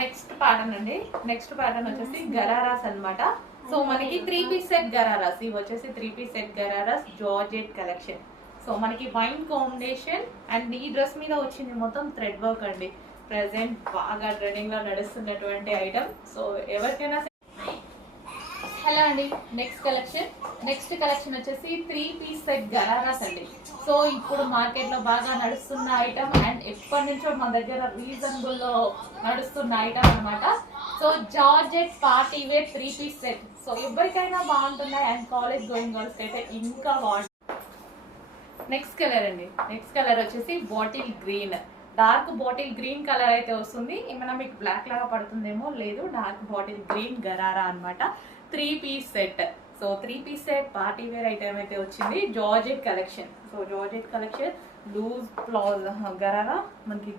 Next pattern అండి. Next pattern వచ్చేసి గరారాస్ అన్నమాట. సో మనకి 3 పీస్ సెట్ గరారాస్. ఇవి వచ్చేసి 3 పీస్ సెట్ గరారాస్ జార్జెట్ కలెక్షన్. సో మనకి వైన్ కాంబినేషన్ అండ్ ఈ డ్రెస్ మీద వచ్చింది మొత్తం థ్రెడ్ వర్క్ అండి. ప్రెసెంట్ బాగా ట్రెండింగ్ లో నడుస్తున్నటువంటి ఐటమ్. సో ఎవరికైనా హలో అండి. నెక్స్ట్ కలెక్షన్ వచ్చేసి 3 పీస్ సెట్ గరారాస్ అండి. సో ఇప్పుడు మార్కెట్ లో బాగా నడుస్తున్న ఐటమ్ అండ్ ఎప్పటి నుంచో మన దగ్గర రీజనబుల్ లో నడుస్తున్న ఐటమ్ అన్నమాట. So georgette party wear 3 piece set. So ఎవరికైనా బాగుంటున్నాయి అండ్ కాలేజ్ గోయింగ్ గర్ల్స్ అయితే ఇంకా బాగుంటుంది. నెక్స్ట్ కలర్ అండి. నెక్స్ట్ కలర్ వచ్చేసి bottle green. Dark bottle green colour అయితే వస్తుంది. ఏమైనా మీకు బ్లాక్ లాగా పడుతుందేమో, లేదు, డార్క్ బాటిల్ గ్రీన్ గరారా అన్నమాట. 3 piece set. So 3 piece set party wear item అయితే వచ్చింది. Georgette collection. So georgette collection loose palazzo gharara మనకి